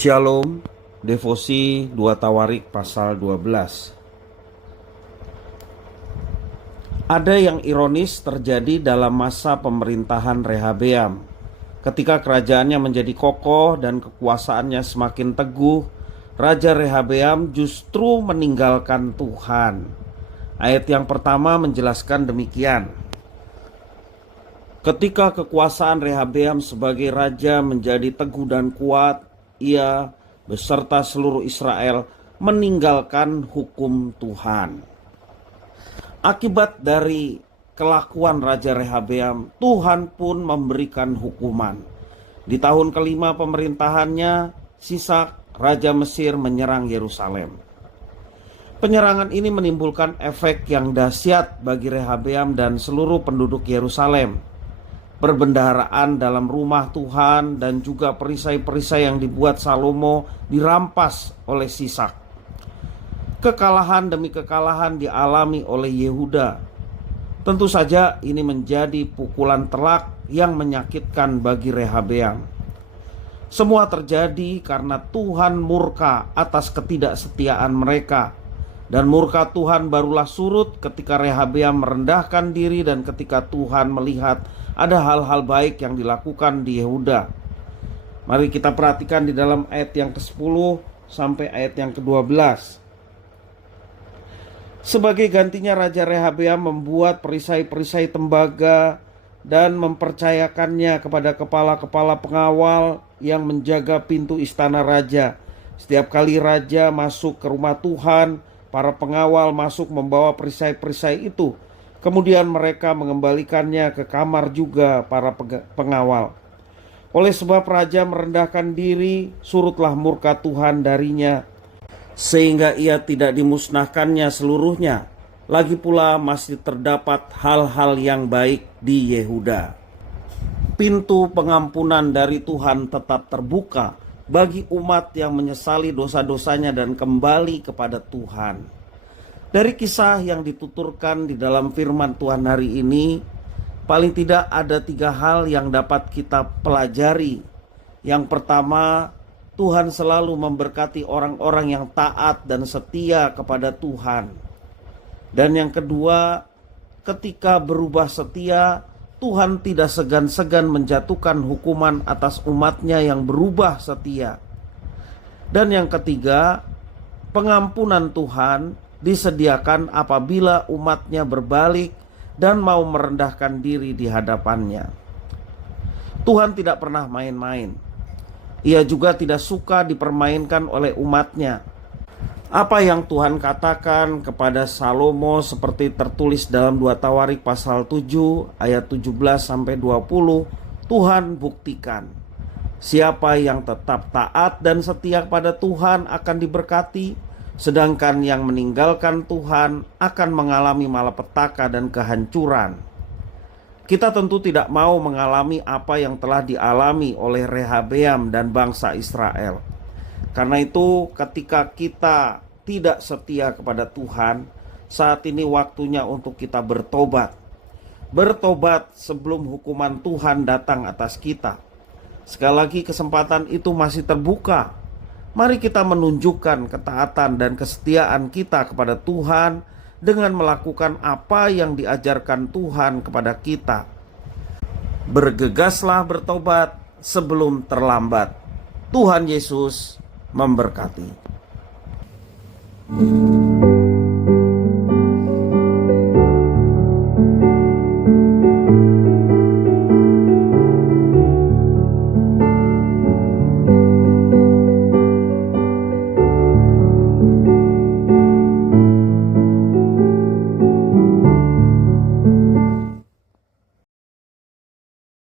Shalom, devosi 2 Tawarik pasal 12. Ada yang ironis terjadi dalam masa pemerintahan Rehabeam. Ketika kerajaannya menjadi kokoh dan kekuasaannya semakin teguh, Raja Rehabeam justru meninggalkan Tuhan. Ayat yang pertama menjelaskan demikian. Ketika kekuasaan Rehabeam sebagai raja menjadi teguh dan kuat, ia beserta seluruh Israel meninggalkan hukum Tuhan. Akibat dari kelakuan Raja Rehabeam, Tuhan pun memberikan hukuman. Di tahun kelima pemerintahannya, Sisak, Raja Mesir menyerang Yerusalem. Penyerangan ini menimbulkan efek yang dahsyat bagi Rehabeam dan seluruh penduduk Yerusalem. Perbendaharaan dalam rumah Tuhan dan juga perisai-perisai yang dibuat Salomo dirampas oleh Sisak. Kekalahan demi kekalahan dialami oleh Yehuda. Tentu saja ini menjadi pukulan telak yang menyakitkan bagi Rehabeam. Semua terjadi karena Tuhan murka atas ketidaksetiaan mereka. Dan murka Tuhan barulah surut ketika Rehabeam merendahkan diri dan ketika Tuhan melihat ada hal-hal baik yang dilakukan di Yehuda. Mari kita perhatikan di dalam ayat yang ke-10 sampai ayat yang ke-12. Sebagai gantinya Raja Rehabeam membuat perisai-perisai tembaga dan mempercayakannya kepada kepala-kepala pengawal yang menjaga pintu istana raja. Setiap kali raja masuk ke rumah Tuhan, para pengawal masuk membawa perisai-perisai itu. Kemudian mereka mengembalikannya ke kamar juga para pengawal. Oleh sebab raja merendahkan diri, surutlah murka Tuhan darinya, sehingga ia tidak dimusnahkannya seluruhnya. Lagi pula masih terdapat hal-hal yang baik di Yehuda. Pintu pengampunan dari Tuhan tetap terbuka bagi umat yang menyesali dosa-dosanya dan kembali kepada Tuhan. Dari kisah yang dituturkan di dalam firman Tuhan hari ini, paling tidak ada 3 hal yang dapat kita pelajari. Yang pertama, Tuhan selalu memberkati orang-orang yang taat dan setia kepada Tuhan. Dan yang kedua, ketika berubah setia, Tuhan tidak segan-segan menjatuhkan hukuman atas umatnya yang berubah setia. Dan yang ketiga, pengampunan Tuhan disediakan apabila umatnya berbalik dan mau merendahkan diri di hadapannya. Tuhan tidak pernah main-main. Ia juga tidak suka dipermainkan oleh umatnya. Apa yang Tuhan katakan kepada Salomo seperti tertulis dalam 2 Tawarik pasal 7 ayat 17-20, Tuhan buktikan. Siapa yang tetap taat dan setia kepada Tuhan akan diberkati, sedangkan yang meninggalkan Tuhan akan mengalami malapetaka dan kehancuran. Kita tentu tidak mau mengalami apa yang telah dialami oleh Rehabeam dan bangsa Israel. Karena itu ketika kita tidak setia kepada Tuhan, saat ini waktunya untuk kita bertobat. Bertobat sebelum hukuman Tuhan datang atas kita. Sekali lagi kesempatan itu masih terbuka. Mari kita menunjukkan ketaatan dan kesetiaan kita kepada Tuhan dengan melakukan apa yang diajarkan Tuhan kepada kita. Bergegaslah bertobat sebelum terlambat. Tuhan Yesus memberkati.